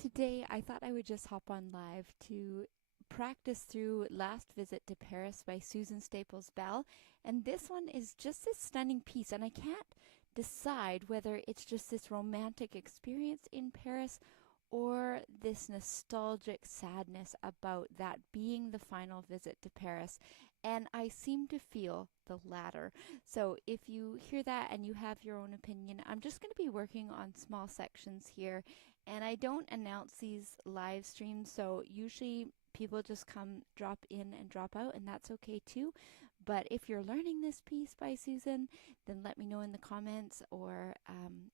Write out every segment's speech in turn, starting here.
today I thought I would just hop on live to practice through Last Visit to Paris by Susan Staples Bell. And this one is just this stunning piece, and I can't decide whether it's just this romantic experience in Paris or this nostalgic sadness about that being the final visit to Paris. And I seem to feel the latter. So if you hear that and you have your own opinion, I'm just going to be working on small sections here. And I don't announce these live streams, so usually people just come, drop in and drop out, and that's okay too. But if you're learning this piece by Susan, then let me know in the comments, or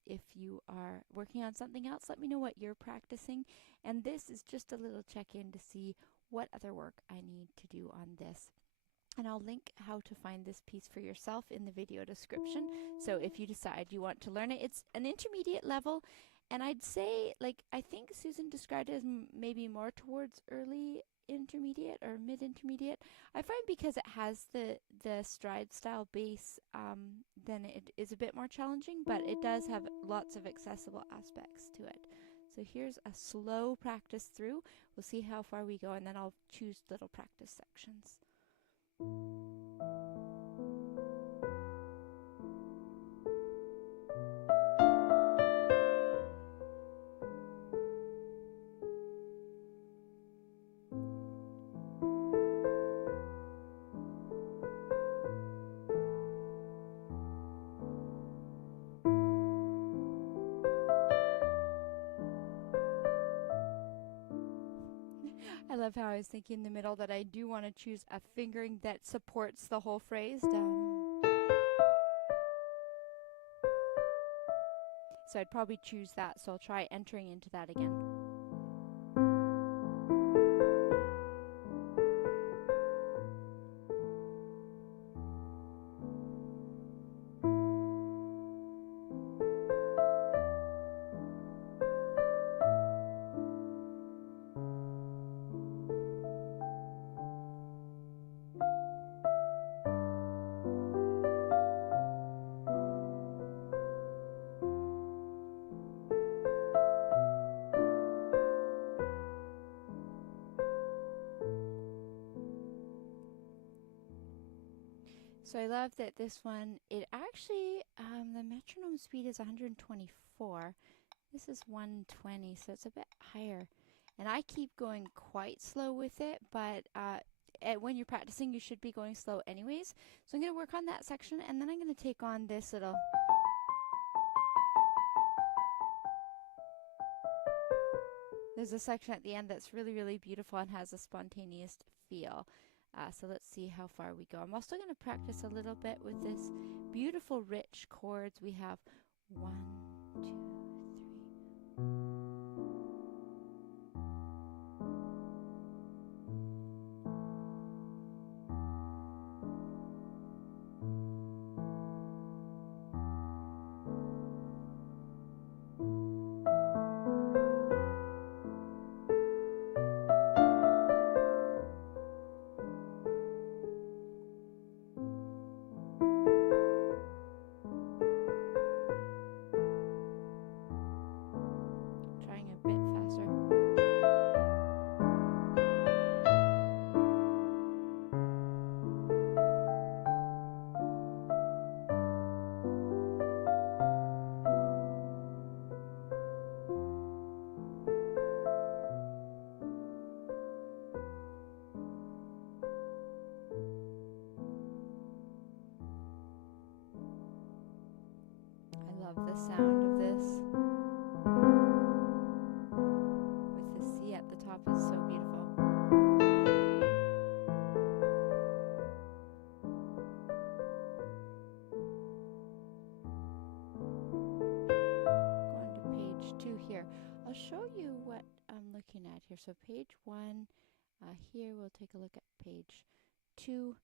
if you are working on something else, let me know what you're practicing. And this is just a little check-in to see what other work I need to do on this. And I'll link how to find this piece for yourself in the video description. So if you decide you want to learn it, it's an intermediate level. And I'd say, like, I think Susan described it as maybe more towards early intermediate or mid-intermediate. I find because it has the stride style bass, then it is a bit more challenging, but it does have lots of accessible aspects to it. So here's a slow practice through. We'll see how far we go, and then I'll choose little practice sections. I love how I was thinking in the middle that I do want to choose a fingering that supports the whole phrase. So I'd probably choose that, so I'll try entering into that again. So I love that this one, it actually, the metronome speed is 124. This is 120, so it's a bit higher. And I keep going quite slow with it, but when you're practicing, you should be going slow anyways. So I'm going to work on that section, and then I'm going to take on this little... There's a section at the end that's really, really beautiful and has a spontaneous feel. So let's see how far we go. I'm also going to practice a little bit with this beautiful rich chords. We have 1, 2, 3. Trying a bit faster. I love the sound of this. With the C at the top is so beautiful. Going to page 2 here. I'll show you what I'm looking at here. So page 1, here we'll take a look at page 2.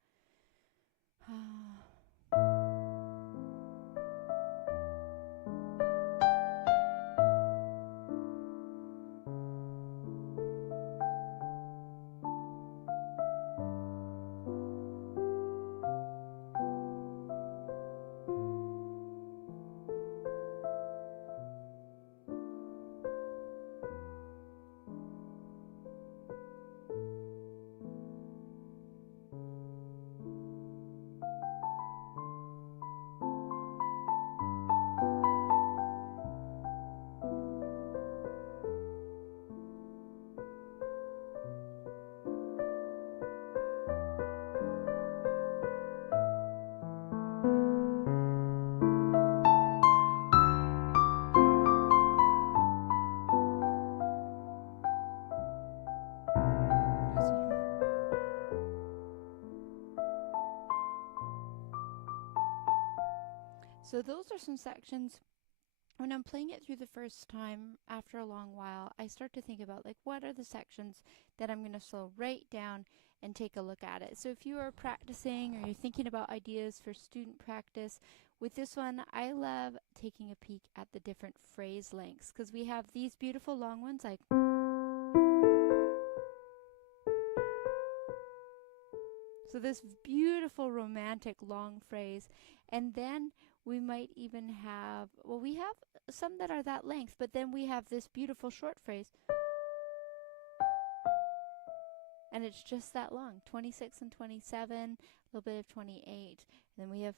So those are some sections. When I'm playing it through the first time after a long while, I start to think about like what are the sections that I'm going to slow right down and take a look at it. So if you are practicing or you're thinking about ideas for student practice, with this one, I love taking a peek at the different phrase lengths because we have these beautiful long ones like so this beautiful romantic long phrase, and then we might even have, well, we have some that are that length, but then we have this beautiful short phrase, and it's just that long, 26 and 27, a little bit of 28. And then we have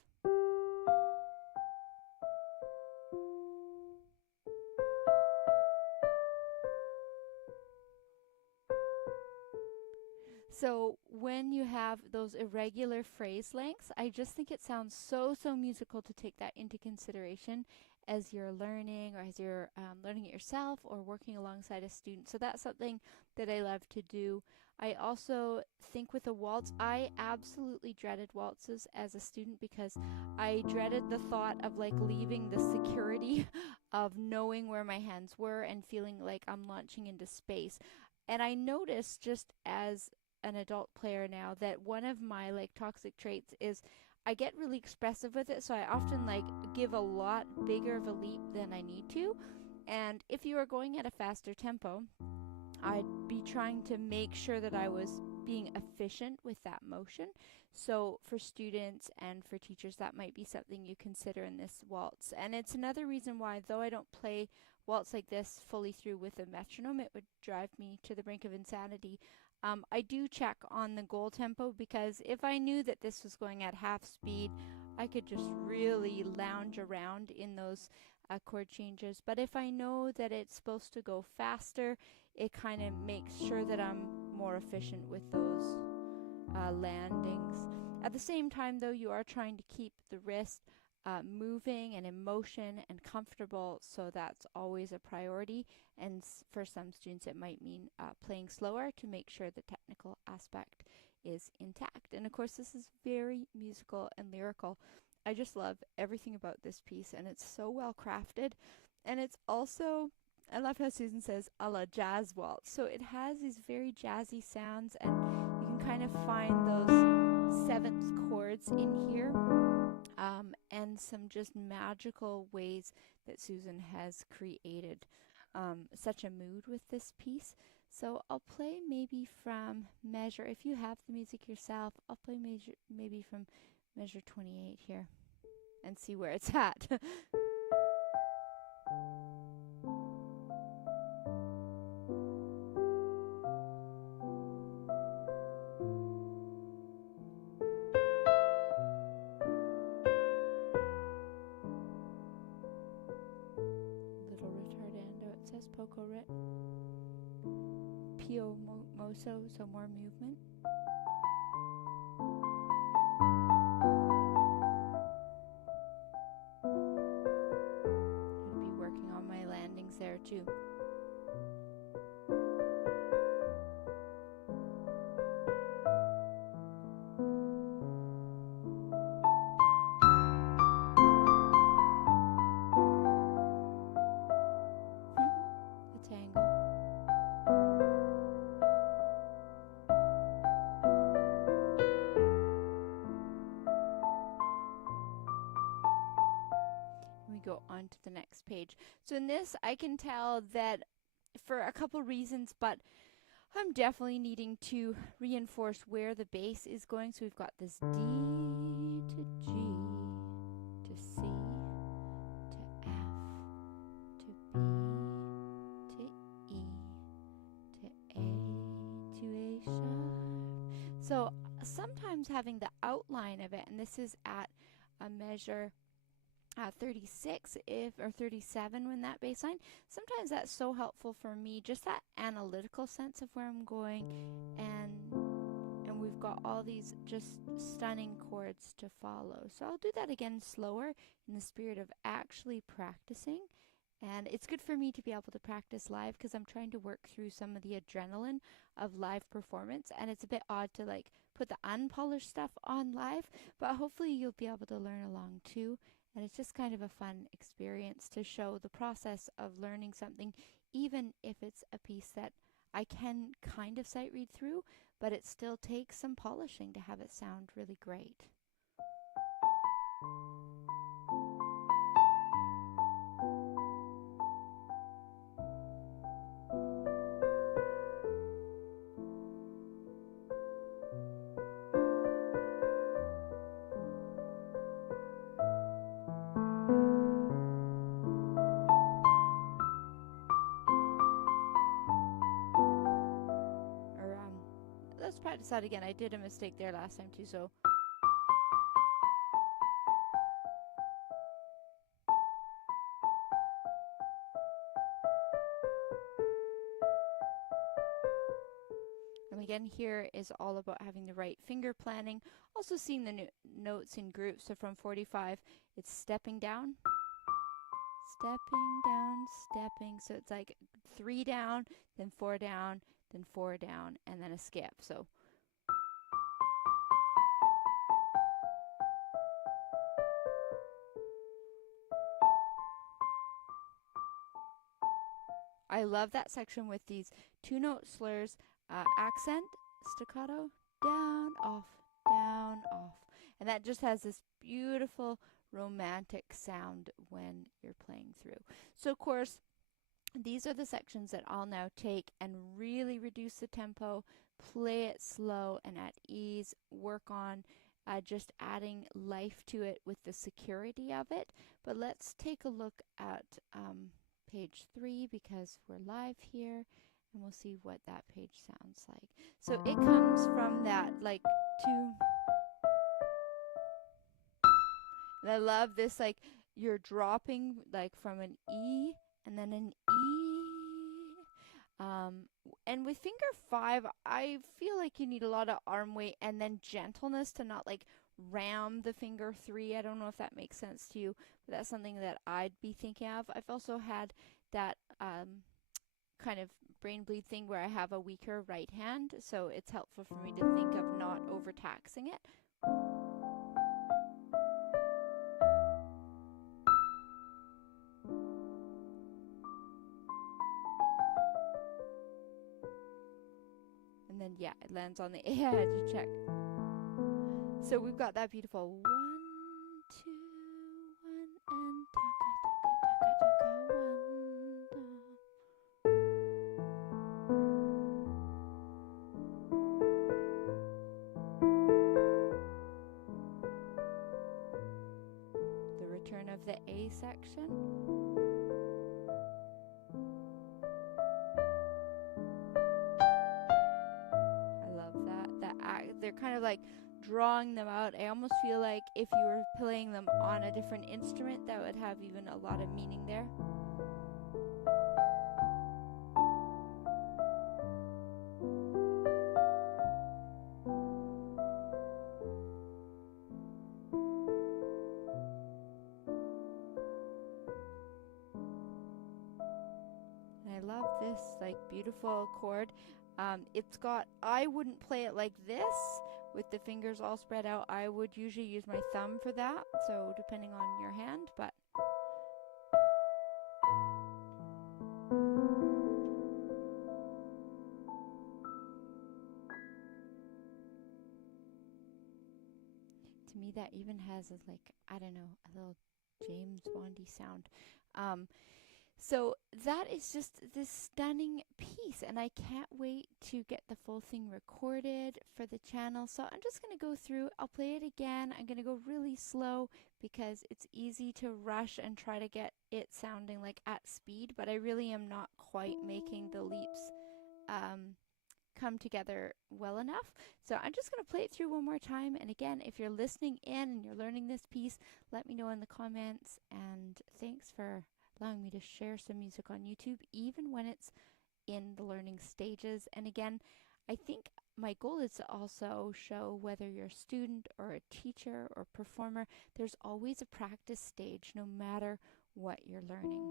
so when you have those irregular phrase lengths, I just think it sounds so musical to take that into consideration as you're learning or as you're learning it yourself or working alongside a student. So that's something that I love to do. I also think with a waltz, I absolutely dreaded waltzes as a student because I dreaded the thought of like leaving the security of knowing where my hands were and feeling like I'm launching into space. And I noticed just as an adult player now that one of my like toxic traits is I get really expressive with it, so I often like give a lot bigger of a leap than I need to. And if you are going at a faster tempo, I'd be trying to make sure that I was being efficient with that motion. So for students and for teachers, that might be something you consider in this waltz. And it's another reason why, though I don't play waltz like this fully through with a metronome, it would drive me to the brink of insanity. I do check on the goal tempo because if I knew that this was going at half speed, I could just really lounge around in those chord changes. But if I know that it's supposed to go faster, it kind of makes sure that I'm more efficient with those landings. At the same time, though, you are trying to keep the wrist moving and in motion and comfortable, so that's always a priority. And for some students, it might mean playing slower to make sure the technical aspect is intact. And of course, this is very musical and lyrical. I just love everything about this piece, and it's so well crafted. And it's also, I love how Susan says a la jazz waltz. So it has these very jazzy sounds, and you can kind of find those seventh chords in here, and some just magical ways that Susan has created such a mood with this piece. So I'll play maybe from measure, if you have the music yourself, I'll play maybe from measure 28 here and see where it's at. Little ritardando, it says poco rit. Pio moso, so more movement. I'd be working on my landings there too. The tango. We go on to the next page. So in this, I can tell that for a couple reasons, but I'm definitely needing to reinforce where the bass is going. So we've got this D to G to C to F to B to E to A to A sharp. So sometimes having the outline of it, and this is at a measure 36 or 37 when that bass line, sometimes that's so helpful for me, just that analytical sense of where I'm going, and we've got all these just stunning chords to follow. So I'll do that again slower in the spirit of actually practicing. And it's good for me to be able to practice live because I'm trying to work through some of the adrenaline of live performance, and it's a bit odd to like put the unpolished stuff on live, but hopefully you'll be able to learn along too. And it's just kind of a fun experience to show the process of learning something, even if it's a piece that I can kind of sight read through, but it still takes some polishing to have it sound really great. Let's practice that again. I did a mistake there last time too, so. And again, here is all about having the right finger planning. Also seeing the notes in groups. So from 45, it's stepping down, stepping down, stepping. So it's like 3 down, then 4 down, then 4 down, and then a skip. So I love that section with these 2-note slurs, accent, staccato, down, off, and that just has this beautiful romantic sound when you're playing through. So of course, these are the sections that I'll now take and really reduce the tempo, play it slow and at ease, work on just adding life to it with the security of it. But let's take a look at page 3 because we're live here, and we'll see what that page sounds like. So it comes from that like 2. And I love this, like you're dropping like from an E and then an E. And with finger 5, I feel like you need a lot of arm weight and then gentleness to not like ram the finger 3. I don't know if that makes sense to you, but that's something that I'd be thinking of. I've also had that kind of brain bleed thing where I have a weaker right hand, so it's helpful for me to think of not overtaxing it. And then yeah, it lands on the A. I had to check. So we've got that beautiful 1, 2, 1 and the return of the A section. I love that. They're kind of like drawing them out. I almost feel like if you were playing them on a different instrument, that would have even a lot of meaning there. And I love this like beautiful chord. It's got, I wouldn't play it like this with the fingers all spread out. I would usually use my thumb for that, so depending on your hand, but to me that even has a, like, I don't know, a little James Bondy sound. So that is just this stunning piece, and I can't wait to get the full thing recorded for the channel. So I'm just going to go through, I'll play it again. I'm going to go really slow because it's easy to rush and try to get it sounding like at speed, but I really am not quite making the leaps come together well enough. So I'm just going to play it through one more time. And again, if you're listening in and you're learning this piece, let me know in the comments. And thanks for allowing me to share some music on YouTube, even when it's in the learning stages. And again, I think my goal is to also show whether you're a student or a teacher or performer, there's always a practice stage no matter what you're learning.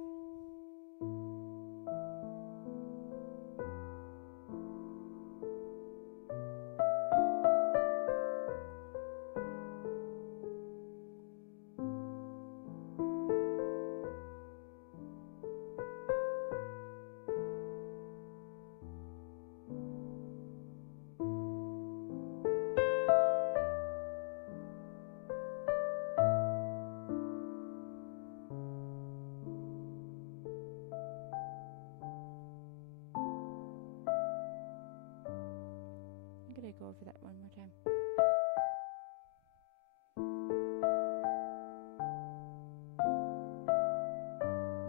time.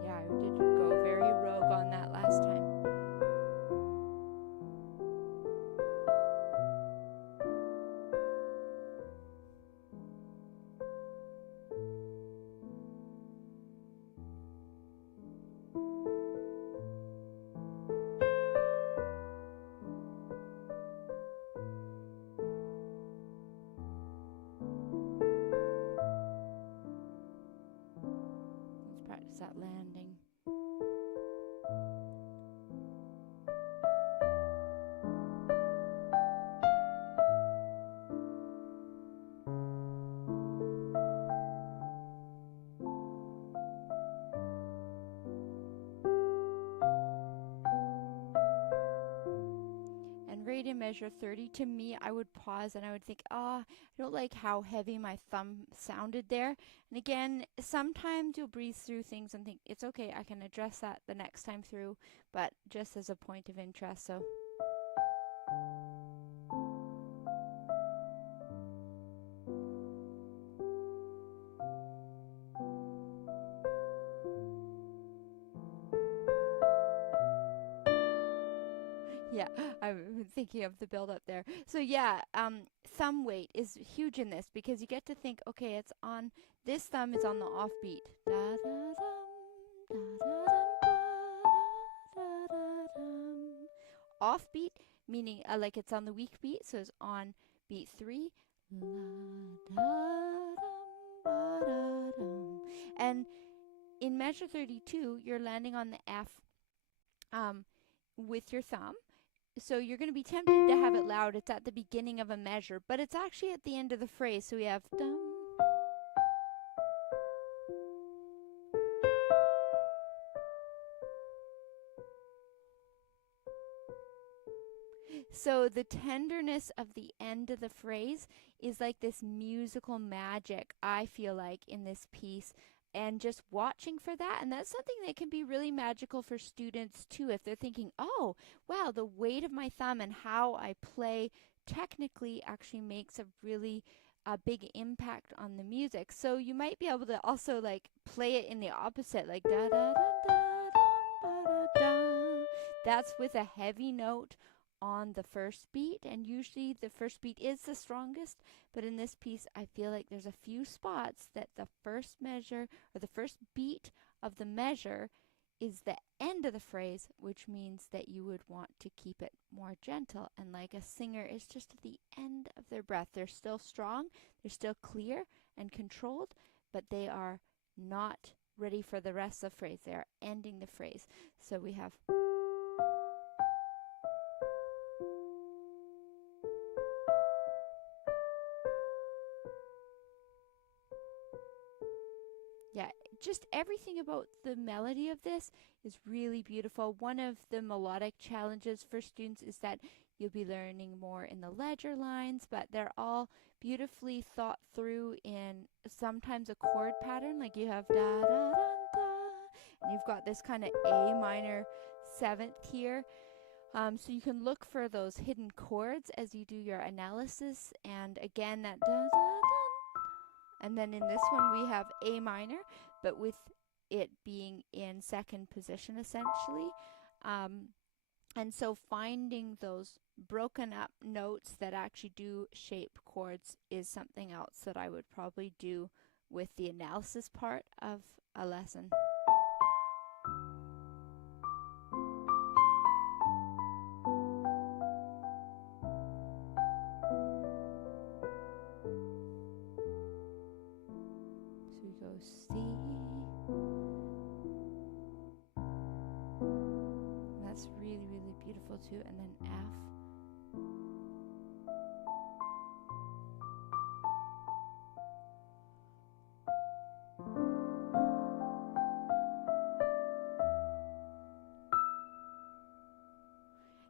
Yeah, I did go very rogue on that last time. Let's practice that landing. And right in measure 30, to me, I would pause and I would think, I don't like how heavy my thumb sounded there. And again, sometimes you'll breeze through things and think, it's okay, I can address that the next time through, but just as a point of interest. So yeah, I'm thinking of the build up there. So yeah, thumb weight is huge in this because you get to think, okay, it's on this thumb is on the offbeat. Da da dum, da da dum, ba da da dum. Offbeat meaning like it's on the weak beat, so it's on beat 3. La da dum, ba da dum. And in measure 32, you're landing on the F with your thumb. So you're going to be tempted to have it loud. It's at the beginning of a measure, but it's actually at the end of the phrase. So we have dum. So the tenderness of the end of the phrase is like this musical magic, I feel like, in this piece. And just watching for that. And that's something that can be really magical for students too. If they're thinking, oh, wow, the weight of my thumb and how I play technically actually makes a really big impact on the music. So you might be able to also like play it in the opposite, like da da da da da da da. That's with a heavy note on the first beat, and usually the first beat is the strongest, but in this piece I feel like there's a few spots that the first measure or the first beat of the measure is the end of the phrase, which means that you would want to keep it more gentle. And like a singer is just at the end of their breath, they're still strong, they're still clear and controlled, but they are not ready for the rest of the phrase. They are ending the phrase. So we have just everything about the melody of this is really beautiful. One of the melodic challenges for students is that you'll be learning more in the ledger lines, but they're all beautifully thought through in sometimes a chord pattern, like you have da da da da, and you've got this kind of A minor seventh here. So you can look for those hidden chords as you do your analysis, and again that da da da. And then in this one we have A minor, but with it being in second position essentially. And so finding those broken up notes that actually do shape chords is something else that I would probably do with the analysis part of a lesson. So we go C. That's really, really beautiful too. And then F.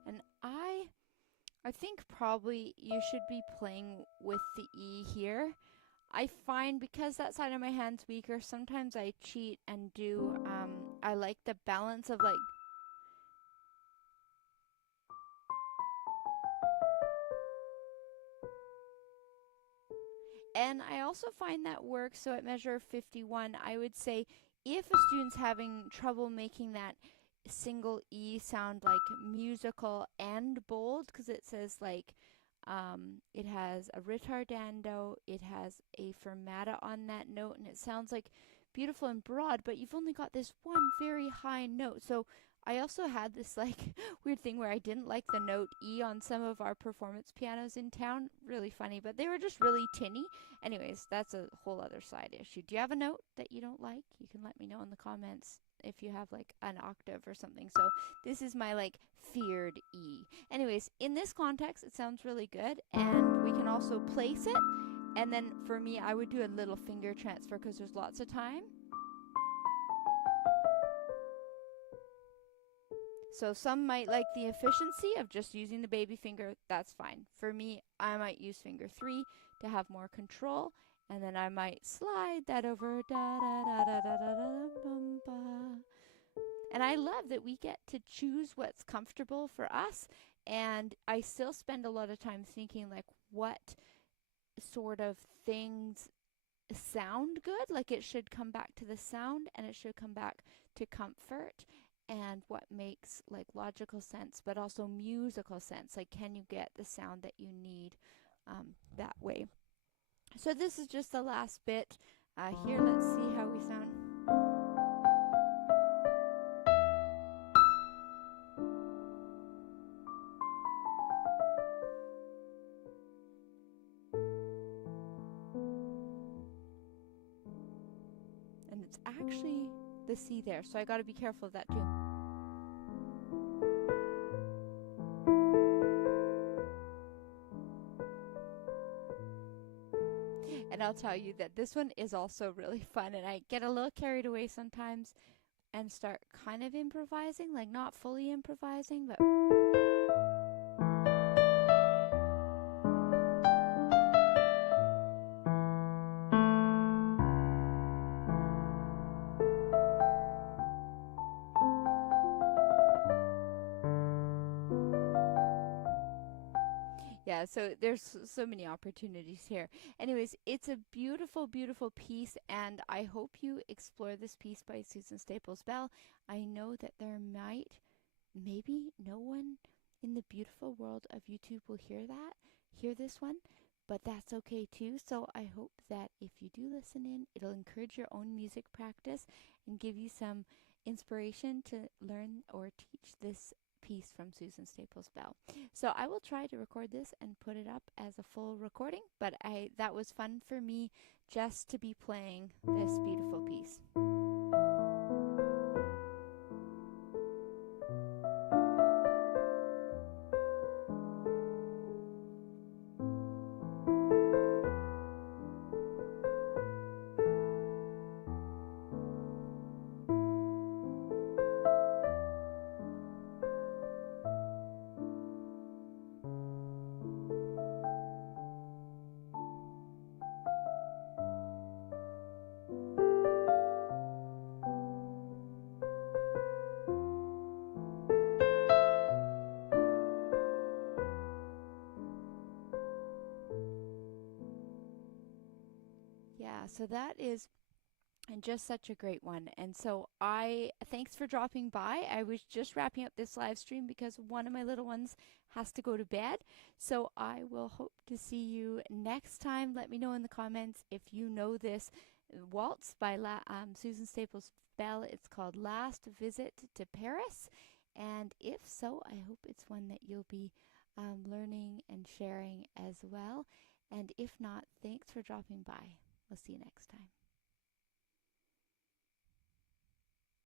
And I think probably you should be playing with the E here. I find because that side of my hand's weaker, sometimes I cheat and do, I like the balance of like, And I also find that works. So at measure 51, I would say if a student's having trouble making that single E sound like musical and bold, because it says like it has a ritardando, it has a fermata on that note, and it sounds like beautiful and broad, but you've only got this one very high note. So I also had this like weird thing where I didn't like the note E on some of our performance pianos in town. Really funny, but they were just really tinny. Anyways, that's a whole other side issue. Do you have a note that you don't like? You can let me know in the comments if you have like an octave or something. So this is my like feared E. Anyways, in this context, it sounds really good, and we can also place it. And then for me, I would do a little finger transfer because there's lots of time. So some might like the efficiency of just using the baby finger. That's fine. For me, I might use finger 3 to have more control, and then I might slide that over da da da da da da da bum ba. And I love that we get to choose what's comfortable for us, and I still spend a lot of time thinking like what sort of things sound good, like it should come back to the sound and it should come back to comfort, and what makes like logical sense but also musical sense, like can you get the sound that you need that way. So this is just the last bit here. Let's see how we sound. And it's actually the C there, so I got to be careful of that too. And I'll tell you that this one is also really fun, and I get a little carried away sometimes and start kind of improvising, like not fully improvising, but yeah, so there's so many opportunities here. Anyways, it's a beautiful, beautiful piece, and I hope you explore this piece by Susan Staples Bell. I know that there might, maybe no one in the beautiful world of YouTube will hear this one, but that's okay too. So I hope that if you do listen in, it'll encourage your own music practice and give you some inspiration to learn or teach this piece from Susan Staples Bell. So I will try to record this and put it up as a full recording, but that was fun for me just to be playing this beautiful piece. Yeah, so that is just such a great one. And so thanks for dropping by. I was just wrapping up this live stream because one of my little ones has to go to bed. So I will hope to see you next time. Let me know in the comments if you know this waltz by Susan Staples Bell. It's called Last Visit to Paris. And if so, I hope it's one that you'll be learning and sharing as well. And if not, thanks for dropping by. We'll see you next time.